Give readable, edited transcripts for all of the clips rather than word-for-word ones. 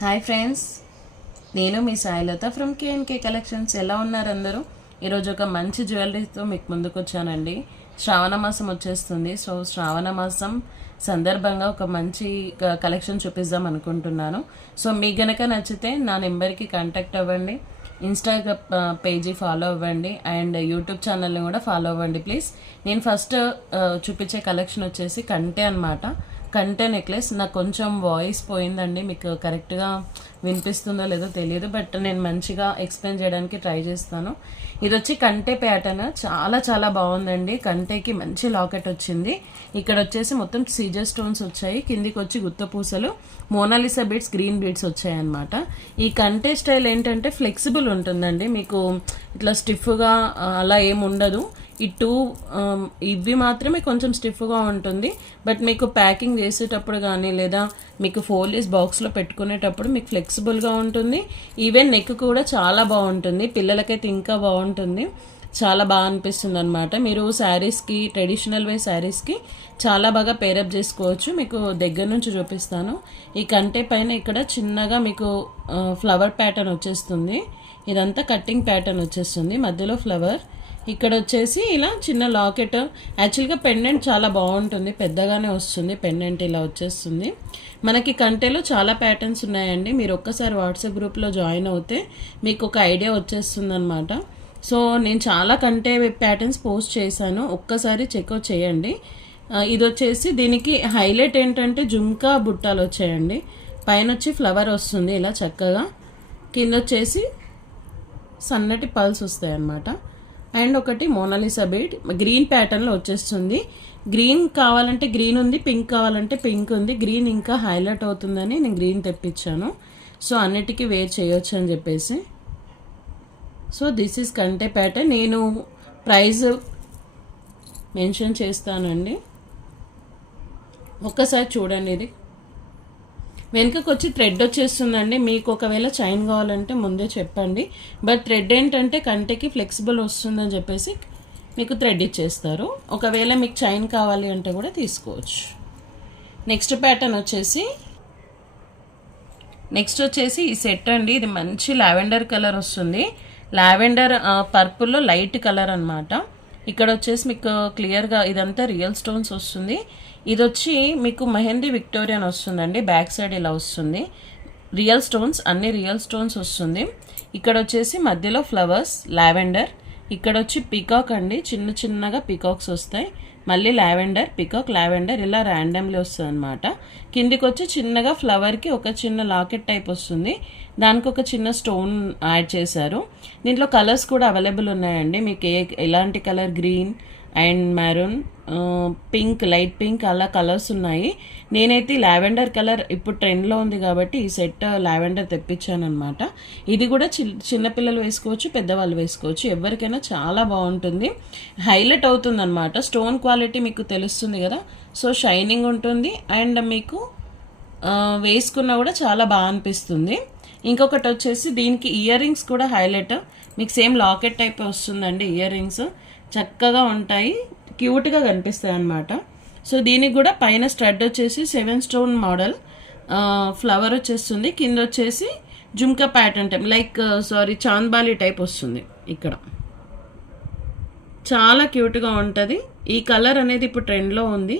Hi friends, నేను మీ Sailatha from కేఎన్కే collections. ఎలా ఉన్నారు అందరూ? ఈరోజు ఒక మంచి జ్యువెలరీతో మీకు ముందుకు వచ్చానండి. శ్రావణ మాసం వచ్చేస్తుంది. సో శ్రావణ మాసం సందర్భంగా ఒక మంచి కలెక్షన్ చూపిద్దాం అనుకుంటున్నాను. సో మీకు గనక నచ్చితే నా నెంబర్కి కాంటాక్ట్ అవ్వండి, ఇన్స్టాగ్రామ్ పేజీ ఫాలో అవ్వండి అండ్ యూట్యూబ్ ఛానల్ని కూడా ఫాలో అవ్వండి ప్లీజ్. నేను ఫస్ట్ చూపించే కలెక్షన్ వచ్చేసి కంటే అనమాట. కంటే నెక్లెస్. నాకు కొంచెం వాయిస్ పోయిందండి, మీకు కరెక్ట్గా వినిపిస్తుందో లేదో తెలియదు, బట్ నేను మంచిగా ఎక్స్ప్లెయిన్ చేయడానికి ట్రై చేస్తాను. ఇది వచ్చి కంటే ప్యాటర్న్, చాలా చాలా బాగుందండి. కంటేకి మంచి లాకెట్ వచ్చింది. ఇక్కడ వచ్చేసి మొత్తం సీజర్ స్టోన్స్ వచ్చాయి, కిందికి వచ్చి గుత్త పూసలు, మోనాలిసా బీడ్స్, గ్రీన్ బీడ్స్ వచ్చాయి అనమాట. ఈ కంటే స్టైల్ ఏంటంటే ఫ్లెక్సిబుల్ ఉంటుందండి, మీకు ఇట్లా స్టిఫ్గా అలా ఏమి ఉండదు. ఈ ఇవి మాత్రమే కొంచెం స్టిఫ్గా ఉంటుంది, బట్ మీకు ప్యాకింగ్ చేసేటప్పుడు కానీ లేదా మీకు ఫోల్డర్స్ బాక్స్లో పెట్టుకునేటప్పుడు మీకు ఫ్లెక్సిబుల్గా ఉంటుంది. ఈవెన్ నెక్ కూడా చాలా బాగుంటుంది, పిల్లలకైతే ఇంకా బాగుంటుంది, చాలా బాగా అనిపిస్తుంది అనమాట. మీరు శారీస్కి, ట్రెడిషనల్ వే శారీస్కి చాలా బాగా పేరప్ చేసుకోవచ్చు. మీకు దగ్గర నుంచి చూపిస్తాను. ఈ కంటే పైన ఇక్కడ చిన్నగా మీకు ఫ్లవర్ ప్యాటర్న్ వచ్చేస్తుంది. ఇదంతా కట్టింగ్ ప్యాటర్న్ వచ్చేస్తుంది, మధ్యలో ఫ్లవర్. ఇక్కడ వచ్చేసి ఇలా చిన్న లాకెట్. యాక్చువల్గా పెండెంట్ చాలా బాగుంటుంది, పెద్దగానే వస్తుంది పెండెంట్, ఇలా వచ్చేస్తుంది. మనకి కంటేలో చాలా ప్యాటర్న్స్ ఉన్నాయండి. మీరు ఒక్కసారి వాట్సాప్ గ్రూప్లో జాయిన్ అవుతే మీకు ఒక ఐడియా వచ్చేస్తుంది అనమాట. సో నేను చాలా కంటే ప్యాటర్న్స్ పోస్ట్ చేశాను, ఒక్కసారి చెక్అవుట్ చేయండి. ఇది వచ్చేసి దీనికి హైలైట్ ఏంటంటే జుంకా బుట్టాలు వచ్చాయండి. పైన వచ్చి ఫ్లవర్ వస్తుంది ఇలా చక్కగా, కింద వచ్చేసి సన్నటి పల్స్ వస్తాయి అన్నమాట. అండ్ ఒకటి మోనాలిసా బీడ్ గ్రీన్ ప్యాటర్న్లో వచ్చేస్తుంది. గ్రీన్ కావాలంటే గ్రీన్ ఉంది, పింక్ కావాలంటే పింక్ ఉంది. గ్రీన్ ఇంకా హైలైట్ అవుతుందని నేను గ్రీన్ తెప్పించాను. సో అన్నిటికీ వేర్ చేయొచ్చు అని చెప్పేసి. సో దిస్ ఈజ్ కంటే ప్యాటర్న్. నేను ప్రైస్ మెన్షన్ చేస్తానండి, ఒక్కసారి చూడండి. ఇది వెనుకకు వచ్చి థ్రెడ్ వచ్చేస్తుందండి. మీకు ఒకవేళ చైన్ కావాలంటే ముందే చెప్పండి, బట్ థ్రెడ్ ఏంటంటే కంటెకి ఫ్లెక్సిబుల్ వస్తుందని చెప్పేసి మీకు థ్రెడ్ ఇచ్చేస్తారు. ఒకవేళ మీకు చైన్ కావాలి అంటే కూడా తీసుకోవచ్చు. నెక్స్ట్ ప్యాటర్న్ వచ్చేసి ఈ సెట్ అండి. ఇది మంచి లావెండర్ కలర్ వస్తుంది, లావెండర్ పర్పుల్లో లైట్ కలర్ అనమాట. ఇక్కడ వచ్చేసి మీకు క్లియర్గా ఇదంతా రియల్ స్టోన్స్ వస్తుంది. ఇది వచ్చి మీకు మెహందీ విక్టోరియన్ వస్తుందండి, బ్యాక్ సైడ్ ఇలా వస్తుంది. రియల్ స్టోన్స్, అన్ని రియల్ స్టోన్స్ వస్తుంది. ఇక్కడ వచ్చేసి మధ్యలో ఫ్లవర్స్, లావెండర్. ఇక్కడ వచ్చి పీకాక్ అండి, చిన్న చిన్నగా పీకాక్స్ వస్తాయి. మళ్ళీ లావెండర్, పీకాక్, లావెండర్, ఇలా ర్యాండమ్లీ వస్తుంది అనమాట. కిందికి వచ్చి చిన్నగా ఫ్లవర్కి ఒక చిన్న లాకెట్ టైప్ వస్తుంది, దానికి ఒక చిన్న స్టోన్ యాడ్ చేశారు. దీంట్లో కలర్స్ కూడా అవైలబుల్ ఉన్నాయండి. మీకు ఎలాంటి colour, green and maroon, pink, light pink, అలా కలర్స్ ఉన్నాయి. నేనైతే లావెండర్ కలర్ ఇప్పుడు ట్రెండ్లో ఉంది కాబట్టి ఈ సెట్ లావెండర్ తెప్పించాను అనమాట. ఇది కూడా చిన్నపిల్లలు వేసుకోవచ్చు, పెద్దవాళ్ళు వేసుకోవచ్చు, ఎవరికైనా చాలా బాగుంటుంది, హైలైట్ అవుతుంది అనమాట. స్టోన్ క్వాలిటీ మీకు తెలుస్తుంది కదా, సో షైనింగ్ ఉంటుంది అండ్ మీకు వేసుకున్నా కూడా చాలా బాగా అనిపిస్తుంది. ఇంకొకటి వచ్చేసి దీనికి ఇయర్ రింగ్స్ కూడా హైలైట్, మీకు సేమ్ లాకెట్ టైప్ వస్తుందండి. ఇయర్ రింగ్స్ చక్కగా ఉంటాయి, క్యూట్గా కనిపిస్తాయి అన్నమాట. సో దీనికి కూడా పైన స్టడ్ వచ్చేసి 7 స్టోన్ మోడల్ ఫ్లవర్ వచ్చేస్తుంది, కింద వచ్చేసి jhumka pattern type like chandbali type వస్తుంది. ఇక్కడ చాలా క్యూట్గా ఉంటుంది. ఈ కలర్ అనేది ఇప్పుడు ట్రెండ్లో ఉంది,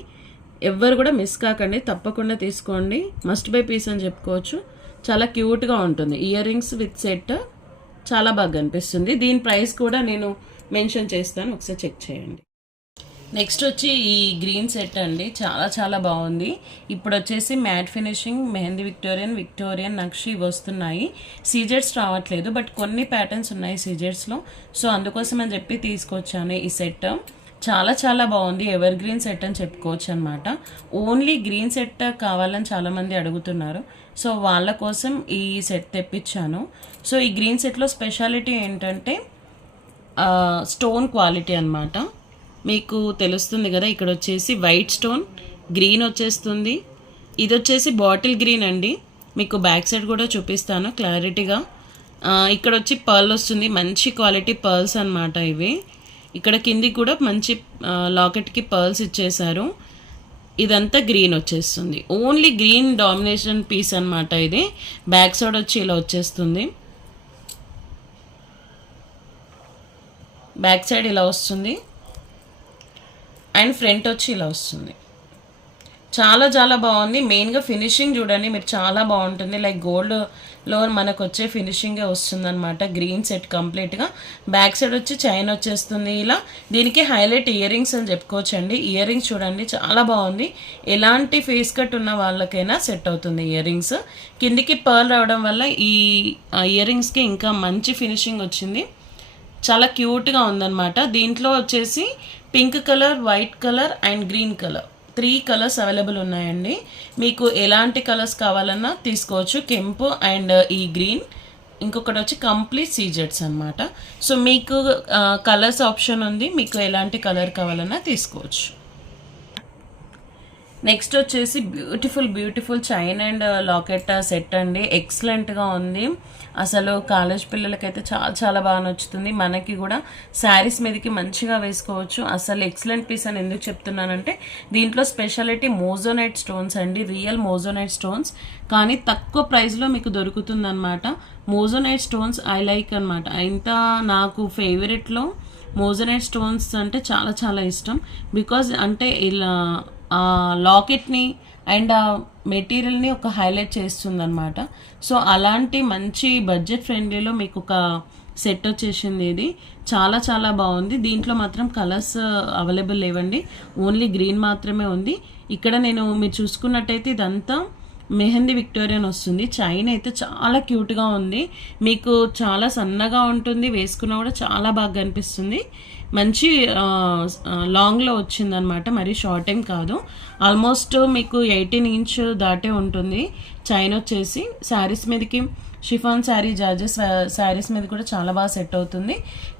ఎవ్వరు కూడా మిస్ కాకండి, తప్పకుండా తీసుకోండి. మస్ట్ బై పీస్ అని చెప్పుకోవచ్చు, చాలా క్యూట్గా ఉంటుంది. ఇయర్ రింగ్స్ విత్ సెట్ చాలా బాగా అనిపిస్తుంది. దీని ప్రైస్ కూడా నేను మెన్షన్ చేస్తాను, ఒకసారి చెక్ చేయండి. నెక్స్ట్ వచ్చి ఈ గ్రీన్ సెట్ అండి, చాలా చాలా బాగుంది. ఇప్పుడు వచ్చేసి మ్యాట్ ఫినిషింగ్, మెహందీ విక్టోరియన్ నక్షి వస్తున్నాయి. సీజెట్స్ రావట్లేదు, బట్ కొన్ని ప్యాటర్న్స్ ఉన్నాయి సీజెట్స్లో, సో అందుకోసం అని చెప్పి తీసుకొచ్చాను ఈ సెట్. చాలా చాలా బాగుంది, ఎవర్ గ్రీన్ సెట్ అని చెప్పుకోవచ్చు అనమాట. ఓన్లీ గ్రీన్ సెట్ కావాలని చాలామంది అడుగుతున్నారు, సో వాళ్ళ కోసం ఈ సెట్ తెప్పించాను. సో ఈ గ్రీన్ సెట్లో స్పెషాలిటీ ఏంటంటే స్టోన్ క్వాలిటీ అనమాట. మీకు తెలుస్తుంది కదా, ఇక్కడ వచ్చేసి వైట్ స్టోన్, గ్రీన్ వచ్చేస్తుంది. ఇది వచ్చేసి బాటిల్ గ్రీన్ అండి, మీకు బ్యాక్ సైడ్ కూడా చూపిస్తాను క్లారిటీగా. ఇక్కడ వచ్చి పర్ల్ వస్తుంది, మంచి క్వాలిటీ పర్ల్స్ అనమాట ఇవి. ఇక్కడ కిందికి కూడా మంచి లాకెట్కి పర్ల్స్ ఇచ్చేశారు. ఇదంతా గ్రీన్ వచ్చేస్తుంది. ఓన్లీ గ్రీన్ డామినేషన్ పీస్ అనమాట ఇది. బ్యాక్ సైడ్ వచ్చి ఇలా వచ్చేస్తుంది. బ్యాక్ సైడ్ ఇలా వస్తుంది అండ్ ఫ్రంట్ వచ్చి ఇలా వస్తుంది. చాలా చాలా బాగుంది. మెయిన్గా ఫినిషింగ్ చూడండి మీరు, చాలా బాగుంటుంది. లైక్ గోల్డ్లో మనకు వచ్చే ఫినిషింగే వస్తుంది అనమాట. గ్రీన్ సెట్ కంప్లీట్గా. బ్యాక్ సైడ్ వచ్చి చైన్ వచ్చేస్తుంది ఇలా. దీనికి హైలైట్ ఇయర్ రింగ్స్ అని చెప్పుకోవచ్చండి. ఇయర్ రింగ్స్ చూడండి చాలా బాగుంది. ఎలాంటి ఫేస్ కట్ ఉన్న వాళ్ళకైనా సెట్ అవుతుంది ఇయర్ రింగ్స్. కిందికి పర్ల్ రావడం వల్ల ఈ ఇయర్ రింగ్స్కి ఇంకా మంచి ఫినిషింగ్ వచ్చింది. చాలా క్యూట్గా ఉందన్నమాట. దీంట్లో వచ్చేసి pink colour, white colour and green colour 3 colours available ఉన్నాయండి. మీకు ఎలాంటి కలర్స్ కావాలన్నా తీసుకోవచ్చు. కెంపు అండ్ ఈ గ్రీన్, ఇంకొకటి వచ్చి కంప్లీట్ సీజెట్స్ అనమాట. సో మీకు కలర్స్ ఆప్షన్ ఉంది, మీకు ఎలాంటి కలర్ కావాలన్నా తీసుకోవచ్చు. నెక్స్ట్ వచ్చేసి beautiful chain and locket set అండి. ఎక్సలెంట్గా ఉంది. అసలు కాలేజ్ పిల్లలకైతే చాలా చాలా బాగా నచ్చుతుంది. మనకి కూడా శారీస్ మీదకి మంచిగా వేసుకోవచ్చు. అసలు ఎక్సలెంట్ పీస్ అని ఎందుకు చెప్తున్నానంటే దీంట్లో స్పెషాలిటీ మోజోనైట్ స్టోన్స్ అండి. రియల్ మోజోనైట్ స్టోన్స్, కానీ తక్కువ ప్రైస్లో మీకు దొరుకుతుంది అనమాట. మోజోనైట్ స్టోన్స్ ఐ లైక్ అనమాట. ఇంత నాకు ఫేవరెట్లో మోజోనైట్ స్టోన్స్ అంటే చాలా చాలా ఇష్టం. బికాజ్ అంటే ఇలా లాకెట్ని అండ్ ఆ మెటీరియల్ని ఒక హైలైట్ చేస్తుంది అనమాట. సో అలాంటి మంచి బడ్జెట్ ఫ్రెండ్లీలో మీకు ఒక సెట్ వచ్చేసింది. ఇది చాలా చాలా బాగుంది. దీంట్లో మాత్రం కలర్స్ అవైలబుల్ లేవండి, ఓన్లీ గ్రీన్ మాత్రమే ఉంది. ఇక్కడ మీరు చూసుకున్నట్టయితే ఇదంతా మెహందీ విక్టోరియన్ వస్తుంది. చైన్ అయితే చాలా క్యూట్గా ఉంది. మీకు చాలా సన్నగా ఉంటుంది, వేసుకున్నా కూడా చాలా బాగా కనిపిస్తుంది. మంచి లాంగ్లో వచ్చిందనమాట, మరి షార్ట్ ఏం కాదు. ఆల్మోస్ట్ మీకు 18 ఇంచ్ దాటే ఉంటుంది. చైన్ వచ్చేసి శారీస్ మీదకి, షిఫాన్ శారీ, జార్జెస్ శారీస్ మీద కూడా చాలా బాగా సెట్ అవుతుంది.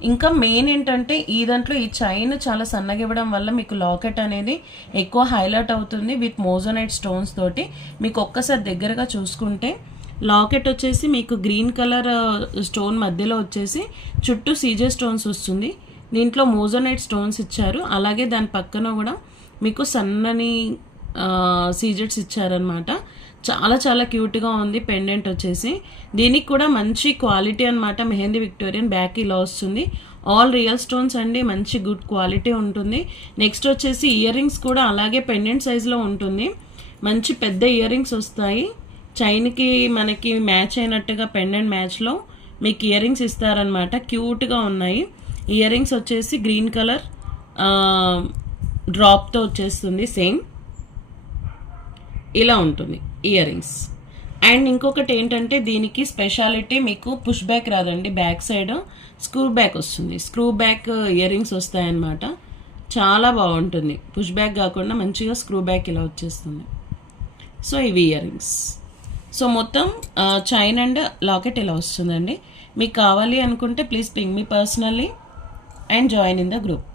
ఇంకా మెయిన్ ఏంటంటే ఈ దాంట్లో ఈ చైన్ చాలా సన్నగా ఇవ్వడం వల్ల మీకు లాకెట్ అనేది ఎక్కువ హైలైట్ అవుతుంది విత్ మోజోనైట్ స్టోన్స్ తోటి. మీకు ఒక్కసారి దగ్గరగా చూసుకుంటే లాకెట్ వచ్చేసి మీకు గ్రీన్ కలర్ స్టోన్ మధ్యలో వచ్చేసి చుట్టూ సీజే స్టోన్స్ వస్తుంది. దీంట్లో మోజోనైట్ స్టోన్స్ ఇచ్చారు. అలాగే దాని పక్కన కూడా మీకు సన్నని సీజెట్స్ ఇచ్చారనమాట. చాలా చాలా క్యూట్గా ఉంది. పెండెంట్ వచ్చేసి దీనికి కూడా మంచి క్వాలిటీ అనమాట. మెహందీ విక్టోరియన్, బ్యాక్ ఇలా వస్తుంది. ఆల్ రియల్ స్టోన్స్ అండి, మంచి గుడ్ క్వాలిటీ ఉంటుంది. నెక్స్ట్ వచ్చేసి ఇయర్ రింగ్స్ కూడా అలాగే పెండెంట్ సైజులో ఉంటుంది. మంచి పెద్ద ఇయర్ రింగ్స్ వస్తాయి. చైన్కి మనకి మ్యాచ్ అయినట్టుగా పెండెంట్ మ్యాచ్లో మీకు ఇయర్ రింగ్స్ ఇస్తారనమాట. క్యూట్గా ఉన్నాయి. ఇయర్ రింగ్స్ వచ్చేసి గ్రీన్ కలర్ డ్రాప్తో వచ్చేస్తుంది. సేమ్ ఇలా ఉంటుంది ఇయర్ రింగ్స్. అండ్ ఇంకొకటి ఏంటంటే దీనికి స్పెషాలిటీ మీకు పుష్ బ్యాక్ రాదండి, బ్యాక్ సైడ్ స్క్రూ బ్యాక్ వస్తుంది. స్క్రూ బ్యాక్ ఇయర్ రింగ్స్ వస్తాయన్నమాట. చాలా బాగుంటుంది. పుష్ బ్యాక్ కాకుండా మంచిగా స్క్రూ బ్యాక్ ఇలా వచ్చేస్తుంది. సో ఇవి ఇయర్ రింగ్స్. సో మొత్తం చైన్ అండ్ లాకెట్ ఇలా వస్తుందండి. మీకు కావాలి అనుకుంటే please ping me personally and join in the group.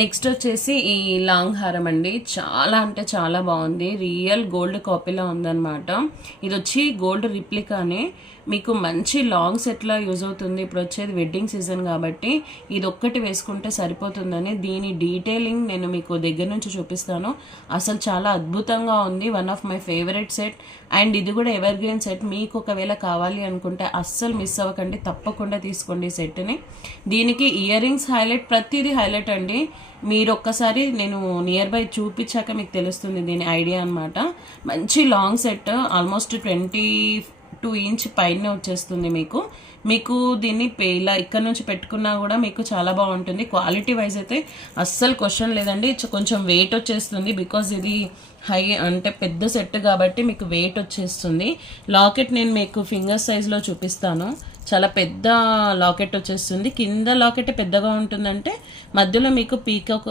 Next వచ్చేసి ఈ లాంగ్ హారం అండి. చాలా అంటే చాలా బాగుంది. రియల్ గోల్డ్ కాపీలా ఉందన్నమాట. ఇది వచ్చి గోల్డ్ రిప్లికానే. మీకు మంచి లాంగ్ సెట్లా యూజ్ అవుతుంది. ఇప్పుడు వచ్చేది వెడ్డింగ్ సీజన్ కాబట్టి ఇది ఒక్కటి వేసుకుంటే సరిపోతుందని దీని డీటెయిలింగ్ నేను మీకు దగ్గర నుంచి చూపిస్తాను. అసలు చాలా అద్భుతంగా ఉంది. One of my favourite set. And ఇది కూడా ఎవర్ గ్రీన్ సెట్. మీకు ఒకవేళ కావాలి అనుకుంటే అస్సలు మిస్ అవ్వకండి, తప్పకుండా తీసుకోండి ఈ సెట్ని. దీనికి ఇయర్ రింగ్స్ హైలైట్, ప్రతిదీ హైలైట్ అండి. మీరు ఒక్కసారి నేను నియర్ బై చూపించాక మీకు తెలుస్తుంది దీని ఐడియా అనమాట. మంచి లాంగ్ సెట్, ఆల్మోస్ట్ 22 ఇంచ్ పైనే వచ్చేస్తుంది మీకు. మీకు దీన్ని ఇలా ఇక్కడ నుంచి పెట్టుకున్నా కూడా మీకు చాలా బాగుంటుంది. క్వాలిటీ వైజ్ అయితే అస్సలు క్వశ్చన్ లేదండి. కొంచెం వెయిట్ వచ్చేస్తుంది బికాజ్ ఇది హై అంటే పెద్ద సెట్ కాబట్టి మీకు వెయిట్ వచ్చేస్తుంది. లాకెట్ నేను మీకు ఫింగర్ సైజ్లో చూపిస్తాను. చాలా పెద్ద లాకెట్ వచ్చేస్తుంది. కింద లాకెట్ పెద్దగా ఉంటుందంటే మధ్యలో మీకు పీకాక్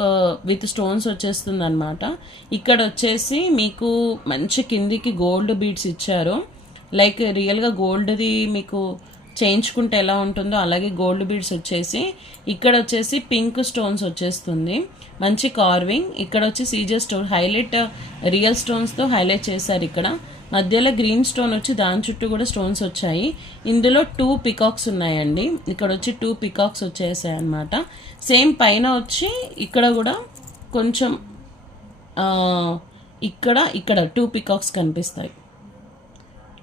విత్ స్టోన్స్ వచ్చేస్తుంది అనమాట. ఇక్కడ వచ్చేసి మీకు మంచి కిందికి గోల్డ్ బీడ్స్ ఇచ్చారు. లైక్ రియల్గా గోల్డ్ది మీకు చేయించుకుంటే ఎలా ఉంటుందో అలాగే గోల్డ్ బీడ్స్ వచ్చేసి ఇక్కడ వచ్చేసి పింక్ స్టోన్స్ వచ్చేస్తుంది. మంచి కార్వింగ్. ఇక్కడ వచ్చి సీజర్ స్టోన్ హైలైట్, రియల్ స్టోన్స్తో హైలైట్ చేశారు ఇక్కడ. మధ్యలో గ్రీన్ స్టోన్ వచ్చి దాని చుట్టూ కూడా స్టోన్స్ వచ్చాయి. ఇందులో 2 పికాక్స్ ఉన్నాయండి. ఇక్కడ వచ్చి 2 పికాక్స్ వచ్చేసాయి అనమాట. సేమ్ పైన వచ్చి ఇక్కడ కూడా కొంచెం ఇక్కడ 2 పికాక్స్ కనిపిస్తాయి.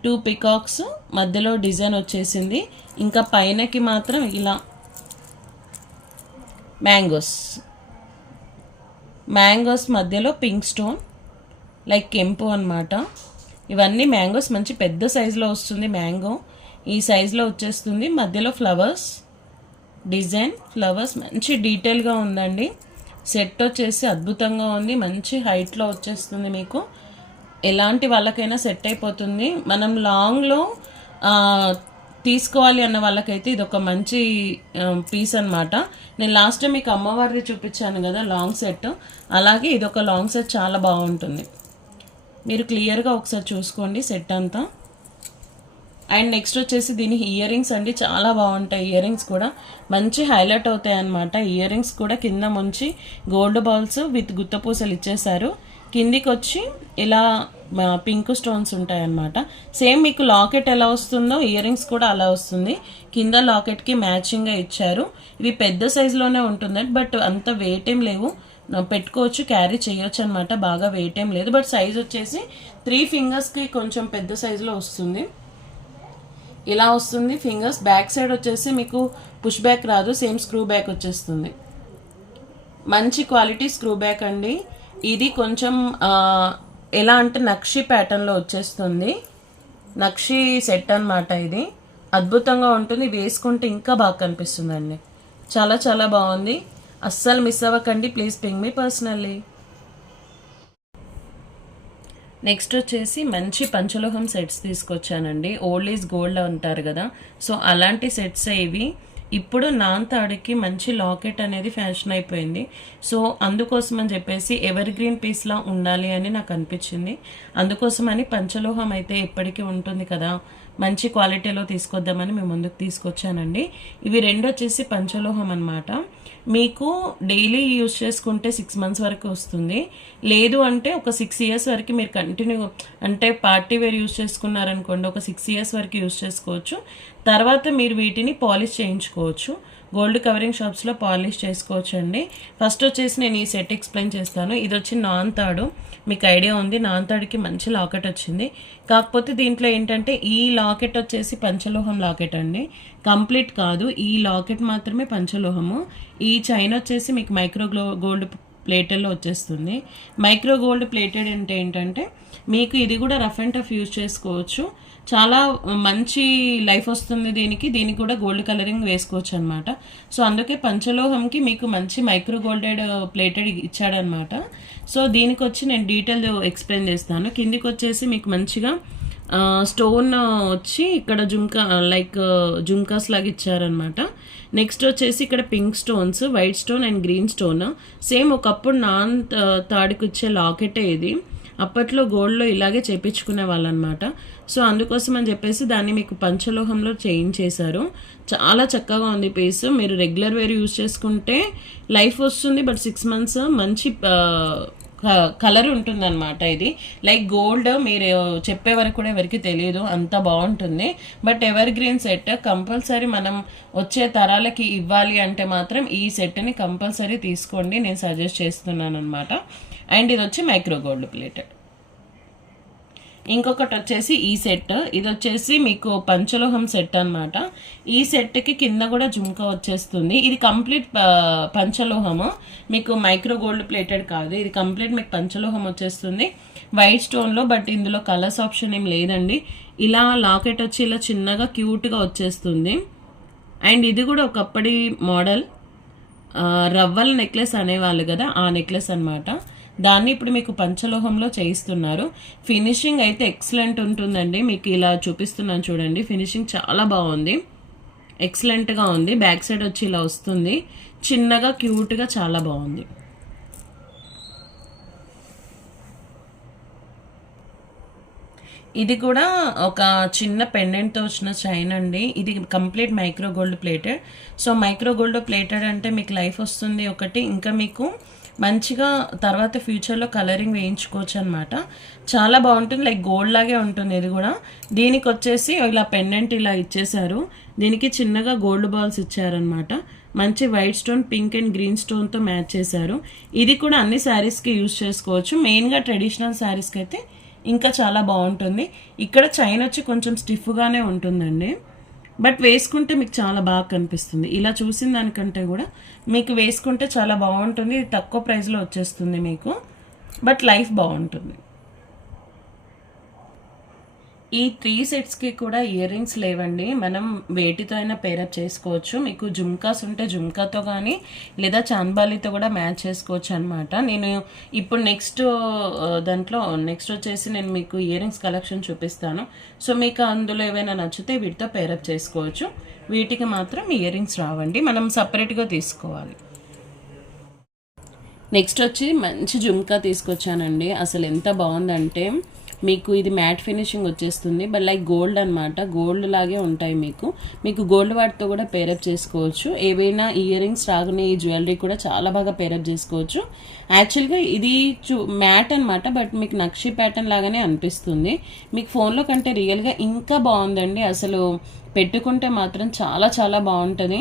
2 పికాక్స్ మధ్యలో డిజైన్ వచ్చేసింది. ఇంకా పైనకి మాత్రం ఇలా మ్యాంగోస్ మధ్యలో పింక్ స్టోన్ లైక్ కెంపు అనమాట. ఇవన్నీ మ్యాంగోస్ మంచి పెద్ద సైజులో వస్తుంది. మ్యాంగో ఈ సైజులో వచ్చేస్తుంది. మధ్యలో ఫ్లవర్స్ మంచి డీటెయిల్గా ఉందండి. సెట్ వచ్చేసి అద్భుతంగా ఉంది. మంచి హైట్లో వచ్చేస్తుంది. మీకు ఎలాంటి వాళ్ళకైనా సెట్ అయిపోతుంది. మనం లాంగ్లో తీసుకోవాలి అన్న వాళ్ళకైతే ఇది ఒక మంచి పీస్ అనమాట. నేను లాస్ట్ టైం మీకు అమ్మవారిది చూపించాను కదా లాంగ్ సెట్, అలాగే ఇది ఒక లాంగ్ సెట్ చాలా బాగుంటుంది. మీరు క్లియర్గా ఒకసారి చూసుకోండి సెట్ అంతా. అండ్ నెక్స్ట్ వచ్చేసి దీని ఇయర్ రింగ్స్ అండి, చాలా బాగుంటాయి. ఇయర్ రింగ్స్ కూడా మంచి హైలైట్ అవుతాయి అన్నమాట. ఇయర్ రింగ్స్ కూడా కింద ముంచి గోల్డ్ బాల్స్ విత్ గుత్తపూసలు ఇచ్చేసారు. కిందికి వచ్చి ఇలా పింక్ స్టోన్స్ ఉంటాయి అన్నమాట. సేమ్ మీకు లాకెట్ ఎలా వస్తుందో ఇయర్ రింగ్స్ కూడా అలా వస్తుంది. కింద లాకెట్కి మ్యాచింగ్గా ఇచ్చారు. ఇవి పెద్ద సైజులోనే ఉంటుందండి, బట్ అంత వెయిట్ ఏం లేవు, పెట్టుకోవచ్చు, క్యారీ చేయొచ్చు అనమాట. బాగా వెయిట్ ఏం లేదు, బట్ సైజ్ వచ్చేసి 3 ఫింగర్స్కి కొంచెం పెద్ద సైజులో వస్తుంది. ఇలా వస్తుంది ఫింగర్స్. బ్యాక్ సైడ్ వచ్చేసి మీకు పుష్ బ్యాక్ రాదు, సేమ్ స్క్రూ బ్యాక్ వచ్చేస్తుంది. మంచి క్వాలిటీ స్క్రూ బ్యాక్ అండి. ఇది కొంచెం ఎలా అంటే నక్షి ప్యాటర్న్లో వచ్చేస్తుంది. నక్షి సెట్ అనమాట. ఇది అద్భుతంగా ఉంటుంది. వేసుకుంటే ఇంకా బాగా కనిపిస్తుందండి. చాలా చాలా బాగుంది. అస్సలు మిస్ అవ్వకండి. Please ping me personally. Next వచ్చేసి మంచి పంచలోహం సెట్స్ తీసుకొచ్చానండి. ఓల్డ్ ఈజ్ గోల్డ్ అంటారు కదా, సో అలాంటి సెట్స్ ఇవి. ఇప్పుడు నాన్ తాడుకి మంచి లాకెట్ అనేది ఫ్యాషన్ అయిపోయింది. సో అందుకోసం అని చెప్పేసి ఎవర్ గ్రీన్ పీస్లా ఉండాలి అని నాకు అనిపించింది. అందుకోసమని పంచలోహం అయితే ఎప్పటికీ ఉంటుంది కదా, మంచి క్వాలిటీలో తీసుకొద్దామని మేము ముందుకు తీసుకొచ్చానండి. ఇవి రెండు వచ్చేసి పంచలోహం అనమాట. మీకు డైలీ యూజ్ చేసుకుంటే 6 months వరకు వస్తుంది. లేదు అంటే ఒక 6 years వరకు మీరు కంటిన్యూ, అంటే పార్టీ వేర్ యూజ్ చేసుకున్నారనుకోండి, ఒక 6 years వరకు యూజ్ చేసుకోవచ్చు. తర్వాత మీరు వీటిని పాలిష్ చేయించుకోవచ్చు. గోల్డ్ కవరింగ్ షాప్స్లో పాలిష్ చేసుకోవచ్చు అండి. ఫస్ట్ వచ్చేసి నేను ఈ సెట్ ఎక్స్ప్లెయిన్ చేస్తాను. ఇది వచ్చి నాన్ తాడు, మీకు ఐడియా ఉంది. నాన్ తాడుకి మంచి లాకెట్ వచ్చింది. కాకపోతే దీంట్లో ఏంటంటే ఈ లాకెట్ వచ్చేసి పంచలోహం లాకెట్ అండి, కంప్లీట్ కాదు. ఈ లాకెట్ మాత్రమే పంచలోహము. ఈ చైన్ వచ్చేసి మీకు మైక్రో గోల్డ్ ప్లేటెడ్లో వచ్చేస్తుంది. మైక్రో గోల్డ్ ప్లేటెడ్ అంటే ఏంటంటే మీకు ఇది కూడా రఫ్ అండ్ టఫ్ యూజ్ చేసుకోవచ్చు. చాలా మంచి లైఫ్ వస్తుంది దీనికి కూడా గోల్డ్ కలరింగ్ వేసుకోవచ్చు అనమాట. సో అందుకే పంచలోహంకి మీకు మంచి మైక్రో గోల్డెడ్ ప్లేటెడ్ ఇచ్చాడనమాట. సో దీనికి వచ్చి నేను డీటెయిల్ ఎక్స్ప్లెయిన్ చేస్తాను. కిందికి వచ్చేసి మీకు మంచిగా స్టోన్ వచ్చి ఇక్కడ జుమ్కాస్ లాగా ఇచ్చారనమాట. నెక్స్ట్ వచ్చేసి ఇక్కడ pink stones, white stone and green stone. Same ఒకప్పుడు నాన్ తాడికి వచ్చే లాకెటే ఇది. అప్పట్లో గోల్డ్లో ఇలాగే చేపించుకునే వాళ్ళు అనమాట. సో అందుకోసం అని చెప్పేసి దాన్ని మీకు పంచలోహంలో చేయించేశారు. చాలా చక్కగా ఉంది పీస్. మీరు రెగ్యులర్ వేర్ యూజ్ చేసుకుంటే లైఫ్ వస్తుంది, బట్ 6 months మంచి కలర్ ఉంటుంది అనమాట. ఇది లైక్ గోల్డ్ మీరు చెప్పే వరకు కూడా ఎవరికి తెలియదు, అంత బాగుంటుంది. But ever green set compulsory మనం వచ్చే తరాలకి ఇవ్వాలి అంటే మాత్రం ఈ సెట్ని కంపల్సరీ తీసుకోండి, నేను సజెస్ట్ చేస్తున్నాను అనమాట. అండ్ ఇది వచ్చి మైక్రో గోల్డ్ ప్లేటెడ్. ఇంకొకటి వచ్చేసి ఈ సెట్, ఇది వచ్చేసి మీకు పంచలోహం సెట్ అనమాట. ఈ సెట్కి కింద కూడా జుమ్కా వచ్చేస్తుంది. ఇది కంప్లీట్ పంచలోహము, మీకు మైక్రో గోల్డ్ ప్లేటెడ్ కాదు. ఇది కంప్లీట్ మీకు పంచలోహం వచ్చేస్తుంది వైట్ స్టోన్లో. బట్ ఇందులో కలర్స్ ఆప్షన్ ఏం లేదండి. ఇలా లాకెట్ వచ్చి ఇలా చిన్నగా క్యూట్గా వచ్చేస్తుంది. అండ్ ఇది కూడా ఒకప్పటి మోడల్, రవ్వల నెక్లెస్ అనేవాళ్ళు కదా, ఆ నెక్లెస్ అనమాట. దాన్ని ఇప్పుడు మీకు పంచలోహంలో చేయిస్తున్నారు. ఫినిషింగ్ అయితే ఎక్సలెంట్ ఉంటుందండి. మీకు ఇలా చూపిస్తున్నాను చూడండి, ఫినిషింగ్ చాలా బాగుంది, ఎక్సలెంట్గా ఉంది. బ్యాక్ సైడ్ వచ్చి ఇలా వస్తుంది, చిన్నగా క్యూట్గా చాలా బాగుంది. ఇది కూడా ఒక చిన్న పెండెంట్తో వచ్చిన చైన్ అండి. ఇది complete micro gold plated. So micro gold plated అంటే మీకు లైఫ్ వస్తుంది ఒకటి, ఇంకా మీకు మంచిగా తర్వాత ఫ్యూచర్లో కలరింగ్ వేయించుకోవచ్చు అనమాట. చాలా బాగుంటుంది, లైక్ గోల్డ్ లాగే ఉంటుంది ఇది కూడా. దీనికి వచ్చేసి ఇలా పెండెంట్ ఇలా ఇచ్చేసారు, దీనికి చిన్నగా గోల్డ్ బాల్స్ ఇచ్చారనమాట. మంచి white stone, pink and green స్టోన్తో మ్యాచ్ చేశారు. ఇది కూడా అన్ని శారీస్కి యూజ్ చేసుకోవచ్చు, మెయిన్గా ట్రెడిషనల్ శారీస్కి అయితే ఇంకా చాలా బాగుంటుంది. ఇక్కడ చైన్ వచ్చి కొంచెం స్టిఫ్గానే ఉంటుందండి, బట్ వేసుకుంటే మీకు చాలా బాగా కనిపిస్తుంది. ఇలా చూసిన దానికంటే కూడా మీకు వేసుకుంటే చాలా బాగుంటుంది. ఇది తక్కువ ప్రైస్లో వచ్చేస్తుంది మీకు, బట్ లైఫ్ బాగుంటుంది. ఈ 3 సెట్స్కి కూడా ఇయర్ రింగ్స్ లేవండి, మనం వేటితో అయినా పేరప్ చేసుకోవచ్చు. మీకు జుమ్కాస్ ఉంటే జుమ్కాతో కానీ లేదా చాన్బాలితో కూడా మ్యాచ్ చేసుకోవచ్చు అనమాట. నేను ఇప్పుడు దాంట్లో నెక్స్ట్ వచ్చేసి నేను మీకు ఇయర్ రింగ్స్ కలెక్షన్ చూపిస్తాను. సో మీకు అందులో ఏవైనా నచ్చితే వీటితో పేరప్ చేసుకోవచ్చు. వీటికి మాత్రం ఇయర్ రింగ్స్ రావండి, మనం సపరేట్గా తీసుకోవాలి. నెక్స్ట్ వచ్చి మంచి జుమ్కా తీసుకొచ్చానండి. అసలు ఎంత బాగుందంటే మీకు ఇది మ్యాట్ ఫినిషింగ్ వచ్చేస్తుంది, బట్ లైక్ గోల్డ్ అనమాట. గోల్డ్ లాగే ఉంటాయి మీకు గోల్డ్ వాటితో కూడా పేరప్ చేసుకోవచ్చు. ఏవైనా ఇయర్ రింగ్స్ రాగానే ఈ జ్యువెలరీ కూడా చాలా బాగా పేరప్ చేసుకోవచ్చు. యాక్చువల్గా ఇది మ్యాట్ అనమాట, బట్ మీకు నక్షి ప్యాటర్న్ లాగానే అనిపిస్తుంది. మీకు ఫోన్లో కంటే రియల్గా ఇంకా బాగుందండి. అసలు పెట్టుకుంటే మాత్రం చాలా చాలా బాగుంటుంది.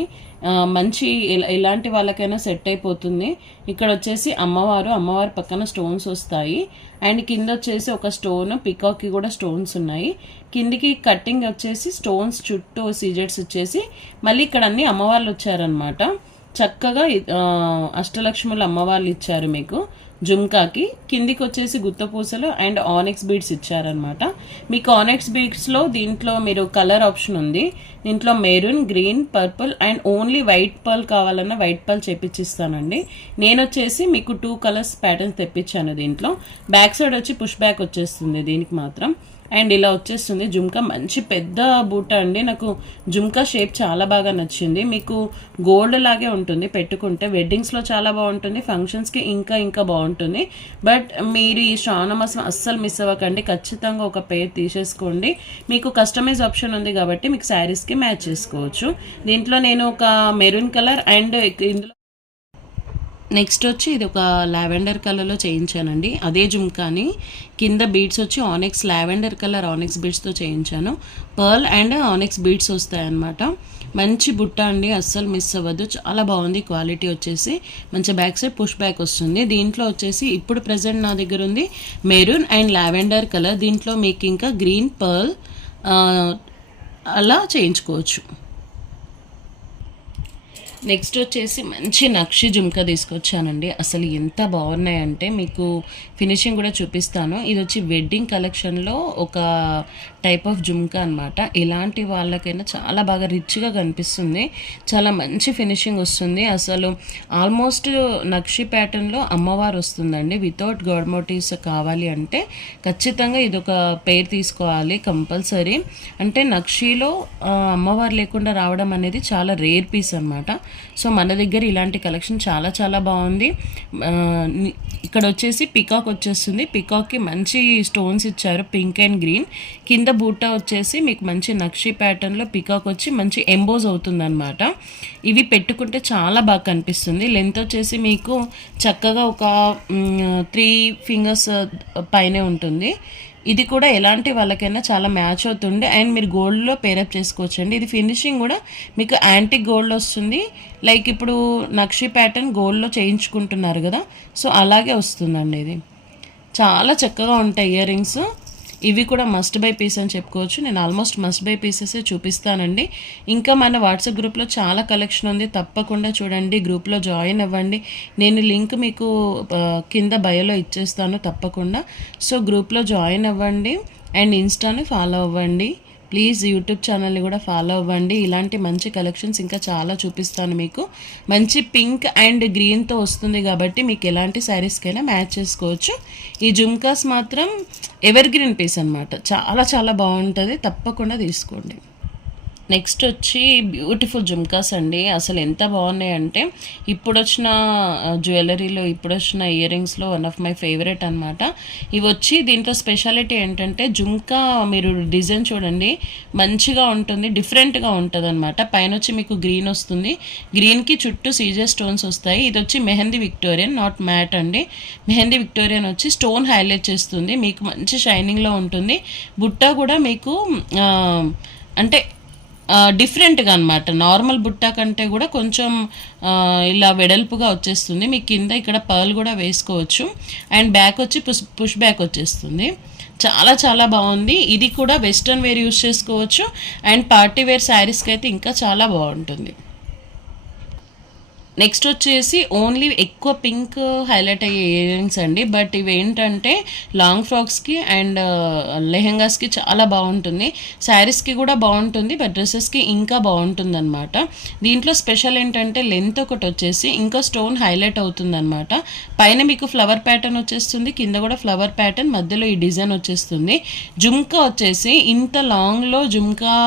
మంచి ఎలాంటి వాళ్ళకైనా సెట్ అయిపోతుంది. ఇక్కడ వచ్చేసి అమ్మవారి పక్కన స్టోన్స్ వస్తాయి, అండ్ కింద వచ్చేసి ఒక స్టోన్, పికాక్కి కూడా స్టోన్స్ ఉన్నాయి. కిందికి కట్టింగ్ వచ్చేసి స్టోన్స్ చుట్టూ సీజెట్స్ వచ్చేసి మళ్ళీ ఇక్కడ అన్ని అమ్మవార్లు వచ్చారనమాట. చక్కగా అష్టలక్ష్ముల అమ్మవార్లు ఇచ్చారు మీకు జుమ్కాకి. కిందికి వచ్చేసి గుత్తపూసలు అండ్ ఆనెక్స్ బీడ్స్ ఇచ్చారనమాట. మీకు ఆనెక్స్ బీడ్స్లో దీంట్లో మీరు కలర్ ఆప్షన్ ఉంది. దీంట్లో maroon, green, purple and only white pearl కావాలన్నా వైట్ పర్ల్ చేపించిస్తానండి. నేను వచ్చేసి మీకు 2 కలర్స్ ప్యాటర్న్స్ తెప్పించాను. దీంట్లో బ్యాక్ సైడ్ వచ్చి పుష్ బ్యాక్ వచ్చేస్తుంది దీనికి మాత్రం, అండ్ ఇలా వచ్చేస్తుంది జుమ్కా. మంచి పెద్ద బూట అండి, నాకు జుమ్కా షేప్ చాలా బాగా నచ్చింది. మీకు గోల్డ్ లాగే ఉంటుంది, పెట్టుకుంటే వెడ్డింగ్స్లో చాలా బాగుంటుంది, ఫంక్షన్స్కి ఇంకా బాగుంటుంది. బట్ మీరు ఈ శ్రావణ మాసం అస్సలు మిస్ అవ్వకండి, ఖచ్చితంగా ఒక పేర్ తీసేసుకోండి. మీకు కస్టమైజ్ ఆప్షన్ ఉంది కాబట్టి మీకు శారీస్కి మ్యాచ్ చేసుకోవచ్చు. దీంట్లో నేను ఒక మెరూన్ కలర్ అండ్ ఇందులో నెక్స్ట్ వచ్చి ఇది ఒక లావెండర్ కలర్లో చేయించానండి. అదే జుమ్కాని కింద బీడ్స్ వచ్చి ఆనెక్స్ లావెండర్ కలర్ ఆనెక్స్ బీడ్స్తో చేయించాను. పర్ల్ అండ్ ఆనెక్స్ బీడ్స్ వస్తాయన్నమాట. మంచి బుట్ట అండి, అస్సలు మిస్ అవ్వద్దు. చాలా బాగుంది క్వాలిటీ వచ్చేసి. మంచి బ్యాక్ సైడ్ పుష్ బ్యాక్ వస్తుంది. దీంట్లో వచ్చేసి ఇప్పుడు ప్రజెంట్ నా దగ్గర ఉంది మెరూన్ అండ్ లావెండర్ కలర్. దీంట్లో మీకు ఇంకా గ్రీన్, పర్ల్ అలా చేయించుకోవచ్చు. నెక్స్ట్ వచ్చేసి మంచి నక్షి జుమ్కా తీసుకొచ్చానండి. అసలు ఎంత బాగున్నాయంటే మీకు ఫినిషింగ్ కూడా చూపిస్తాను. ఇది వచ్చి వెడ్డింగ్ కలెక్షన్లో ఒక టైప్ ఆఫ్ జుమ్కా అనమాట. ఇలాంటి వాళ్ళకైనా చాలా బాగా రిచ్గా కనిపిస్తుంది, చాలా మంచి ఫినిషింగ్ వస్తుంది. అసలు ఆల్మోస్ట్ నక్షి ప్యాటర్న్లో అమ్మవారు వస్తుందండి. వితౌట్ గాడ్ మోటివ్స్ కావాలి అంటే ఖచ్చితంగా ఇది ఒక పేర్ తీసుకోవాలి కంపల్సరీ. అంటే నక్షిలో అమ్మవారు లేకుండా రావడం అనేది చాలా రేర్ పీస్ అనమాట. సో మన దగ్గర ఇలాంటి కలెక్షన్ చాలా చాలా బాగుంది. ఇక్కడ వచ్చేసి పికాక్ వచ్చేస్తుంది. పికాక్కి మంచి స్టోన్స్ ఇచ్చారు, పింక్ అండ్ గ్రీన్. కింద బూటా వచ్చేసి మీకు మంచి నక్షి ప్యాటర్న్లో పికాక్ వచ్చి మంచి ఎంబోజ్ అవుతుంది అనమాట. ఇవి పెట్టుకుంటే చాలా బాగా కనిపిస్తుంది. లెంత్ వచ్చేసి మీకు చక్కగా ఒక 3 ఫింగర్స్ పైనే ఉంటుంది. ఇది కూడా ఎలాంటి వాళ్ళకైనా చాలా మ్యాచ్ అవుతుంది, అండ్ మీరు గోల్డ్లో పేరప్ చేసుకోవచ్చు అండి. ఇది ఫినిషింగ్ కూడా మీకు యాంటిక్ గోల్డ్ వస్తుంది, లైక్ ఇప్పుడు నక్షి ప్యాటర్న్ గోల్డ్లో చేయించుకుంటున్నారు కదా, సో అలాగే వస్తుందండి. ఇది చాలా చక్కగా ఉంటాయి ఇయర్ రింగ్స్. ఇవి కూడా మస్ట్ బై పీస్ అని చెప్పుకోవచ్చు. నేను ఆల్మోస్ట్ మస్ట్ బై పీసెసే చూపిస్తానండి. ఇంకా మన వాట్సాప్ గ్రూప్లో చాలా కలెక్షన్ ఉంది, తప్పకుండా చూడండి, గ్రూప్లో జాయిన్ అవ్వండి. నేను లింక్ మీకు కింద బయోలో ఇచ్చేస్తాను తప్పకుండా. సో గ్రూప్లో జాయిన్ అవ్వండి అండ్ ఇన్స్టాని ఫాలో అవ్వండి. ప్లీజ్ యూట్యూబ్ ఛానల్ని కూడా ఫాలో అవ్వండి. ఇలాంటి మంచి కలెక్షన్స్ ఇంకా చాలా చూపిస్తాను మీకు. మంచి పింక్ అండ్ గ్రీన్తో వస్తుంది కాబట్టి మీకు ఎలాంటి శారీస్కైనా మ్యాచ్ చేసుకోవచ్చు. ఈ జుమ్కాస్ మాత్రం ఎవర్ గ్రీన్ పీస్ అనమాట, చాలా చాలా బాగుంటుంది, తప్పకుండా తీసుకోండి. నెక్స్ట్ వచ్చి బ్యూటిఫుల్ జుమ్కాస్ అండి. అసలు ఎంత బాగున్నాయంటే ఇప్పుడు వచ్చిన జ్యువెలరీలో ఇప్పుడు వచ్చిన ఇయర్ రింగ్స్లో వన్ ఆఫ్ మై ఫేవరెట్ అనమాట. ఇవి వచ్చి దీంట్లో స్పెషాలిటీ ఏంటంటే జుమ్కా మీరు డిజైన్ చూడండి మంచిగా ఉంటుంది, డిఫరెంట్గా ఉంటుంది అనమాట. పైన వచ్చి మీకు గ్రీన్ వస్తుంది, గ్రీన్కి చుట్టూ సీజర్ స్టోన్స్ వస్తాయి. ఇది వచ్చి మెహందీ విక్టోరియన్, నాట్ మ్యాట్ అండి. మెహందీ విక్టోరియన్ వచ్చి స్టోన్ హైలైట్ చేస్తుంది, మీకు మంచి షైనింగ్లో ఉంటుంది. బుట్ట కూడా మీకు అంటే డిఫరెంట్గా అనమాట. నార్మల్ బుట్ట కంటే కూడా కొంచెం ఇలా వెడల్పుగా వచ్చేస్తుంది. మీకు కింద ఇక్కడ పర్ల్ కూడా వేసుకోవచ్చు. అండ్ బ్యాక్ వచ్చి పుష్ బ్యాక్ వచ్చేస్తుంది. చాలా చాలా బాగుంది. ఇది కూడా వెస్ట్రన్ వేర్ యూస్ చేసుకోవచ్చు అండ్ పార్టీ వేర్ శారీస్కి అయితే ఇంకా చాలా బాగుంటుంది. నెక్స్ట్ వచ్చేసి ఓన్లీ ఎక్కువ పింక్ హైలైట్ అయ్యే ఇయర్ రింగ్స్ అండి. బట్ ఇవి ఏంటంటే లాంగ్ ఫ్రాక్స్కి అండ్ లెహెంగాస్కి చాలా బాగుంటుంది, శారీస్కి కూడా బాగుంటుంది, బట్ డ్రెస్సెస్కి ఇంకా బాగుంటుంది అనమాట. దీంట్లో స్పెషల్ ఏంటంటే లెంత్ ఒకటి వచ్చేసి ఇంకా స్టోన్ హైలైట్ అవుతుంది అనమాట. పైన మీకు ఫ్లవర్ ప్యాటర్న్ వచ్చేస్తుంది, కింద కూడా ఫ్లవర్ ప్యాటర్న్, మధ్యలో ఈ డిజైన్ వచ్చేస్తుంది. జుమ్కా వచ్చేసి ఇంత లాంగ్లో జుమ్కా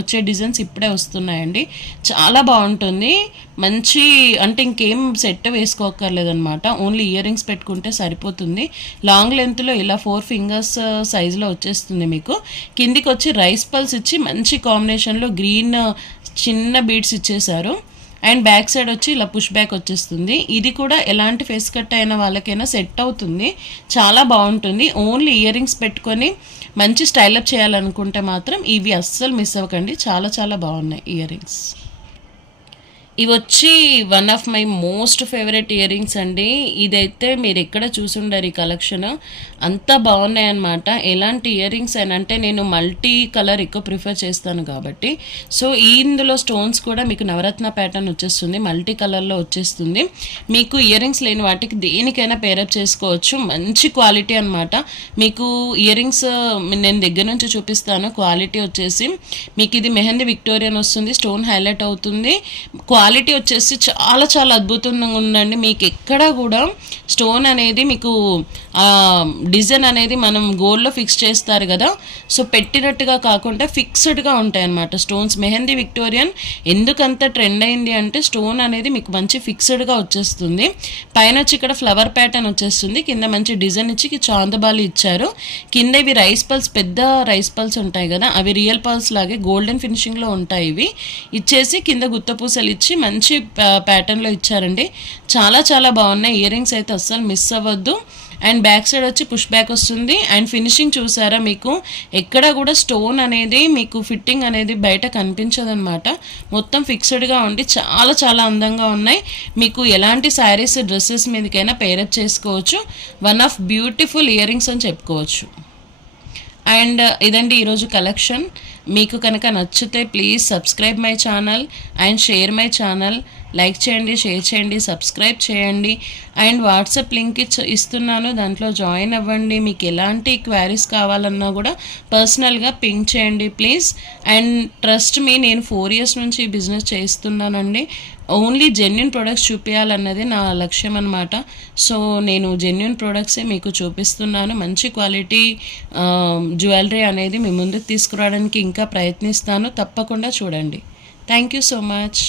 వచ్చే డిజైన్స్ ఇప్పుడే వస్తున్నాయండి, చాలా బాగుంటుంది. మంచి అంటే ఇంకేం సెట్ వేసుకోక్కర్లేదనమాట, ఓన్లీ ఇయర్ రింగ్స్ పెట్టుకుంటే సరిపోతుంది. లాంగ్ లెంత్లో ఇలా 4 ఫింగర్స్ సైజులో వచ్చేస్తుంది మీకు. కిందికి వచ్చి రైస్ పల్స్ ఇచ్చి మంచి కాంబినేషన్లో గ్రీన్ చిన్న బీడ్స్ ఇచ్చేసారు. అండ్ బ్యాక్ సైడ్ వచ్చి ఇలా పుష్ బ్యాక్ వచ్చేస్తుంది. ఇది కూడా ఎలాంటి ఫేస్ కట్ అయిన వాళ్ళకైనా సెట్ అవుతుంది, చాలా బాగుంటుంది. ఓన్లీ ఇయర్ రింగ్స్ పెట్టుకొని మంచి స్టైలప్ చేయాలనుకుంటే మాత్రం ఇవి అస్సలు మిస్ అవ్వకండి, చాలా చాలా బాగున్నాయి ఇయర్ రింగ్స్. ఇవి వచ్చి one of my most favourite ear rings అండి. ఇదైతే మీరు ఎక్కడ చూసుండారు, ఈ కలెక్షన్ అంత బాగున్నాయి అనమాట. ఎలాంటి ఇయర్ రింగ్స్ అని అంటే నేను మల్టీ కలర్ ఎక్కువ ప్రిఫర్ చేస్తాను కాబట్టి, సో ఇందులో స్టోన్స్ కూడా మీకు నవరత్న ప్యాటర్న్ వచ్చేస్తుంది, మల్టీ కలర్లో వచ్చేస్తుంది. మీకు ఇయర్ రింగ్స్ లేని వాటికి దేనికైనా పేరప్ చేసుకోవచ్చు, మంచి క్వాలిటీ అనమాట. మీకు ఇయర్ రింగ్స్ నేను దగ్గర నుంచి చూపిస్తాను. క్వాలిటీ వచ్చేసి మీకు ఇది మెహందీ విక్టోరియన్ వస్తుంది, స్టోన్ హైలైట్ అవుతుంది. క్వాలిటీ వచ్చేసి చాలా చాలా అద్భుతంగా ఉందండి. మీకు ఎక్కడ కూడా స్టోన్ అనేది మీకు డిజైన్ అనేది మనం గోల్డ్లో ఫిక్స్ చేస్తారు కదా, సో పెట్టినట్టుగా కాకుండా ఫిక్స్డ్గా ఉంటాయి అన్నమాట స్టోన్స్. మెహందీ విక్టోరియన్ ఎందుకంత ట్రెండ్ అయింది అంటే స్టోన్ అనేది మీకు మంచి ఫిక్స్డ్గా వచ్చేస్తుంది. పైన వచ్చి ఇక్కడ ఫ్లవర్ ప్యాటర్న్ వచ్చేస్తుంది, కింద మంచి డిజైన్ ఇచ్చి చాందబాలి ఇచ్చారు. కింద ఇవి రైస్ పల్స్, పెద్ద రైస్ పల్స్ ఉంటాయి కదా, అవి రియల్ పల్స్ లాగే గోల్డెన్ ఫినిషింగ్లో ఉంటాయి. ఇవి ఇచ్చేసి కింద గుత్తపూసలు ఇచ్చి మంచి ప్యాటర్న్లో ఇచ్చారండి, చాలా చాలా బాగున్నాయి. ఇయర్ రింగ్స్ అయితే అస్సలు మిస్ అవ్వద్దు. అండ్ బ్యాక్ సైడ్ వచ్చి పుష్ బ్యాక్ వస్తుంది. అండ్ ఫినిషింగ్ చూసారా, మీకు ఎక్కడ కూడా స్టోన్ అనేది మీకు ఫిట్టింగ్ అనేది బయట కనిపించదు అనమాట, మొత్తం ఫిక్స్డ్గా ఉండి చాలా చాలా అందంగా ఉన్నాయి. మీకు ఎలాంటి శారీస్ డ్రెస్సెస్ మీదకైనా పేరప్ చేసుకోవచ్చు. One of beautiful ear rings అని చెప్పుకోవచ్చు. అండ్ ఇదండి ఈరోజు కలెక్షన్. మీకు కనుక నచ్చితే please subscribe my channel and share my channel. Like చేయండి, షేర్ చేయండి, సబ్స్క్రైబ్ చేయండి. అండ్ వాట్సాప్ లింక్ ఇస్తున్నాను, దాంట్లో జాయిన్ అవ్వండి. మీకు ఎలాంటి క్వారీస్ కావాలన్నా కూడా పర్సనల్గా పింక్ చేయండి ప్లీజ్. అండ్ ట్రస్ట్ మీ, నేను 4 years నుంచి ఈ బిజినెస్ చేస్తున్నానండి. ఓన్లీ జెన్యున్ ప్రొడక్ట్స్ చూపించాలన్నది నా లక్ష్యం అనమాట. సో నేను జెన్యున్ ప్రొడక్ట్సే మీకు చూపిస్తున్నాను. మంచి క్వాలిటీ జ్యువెలరీ అనేది మీ ముందుకు తీసుకురావడానికి ఇంకా ప్రయత్నిస్తాను, తప్పకుండా చూడండి. Thank you so much.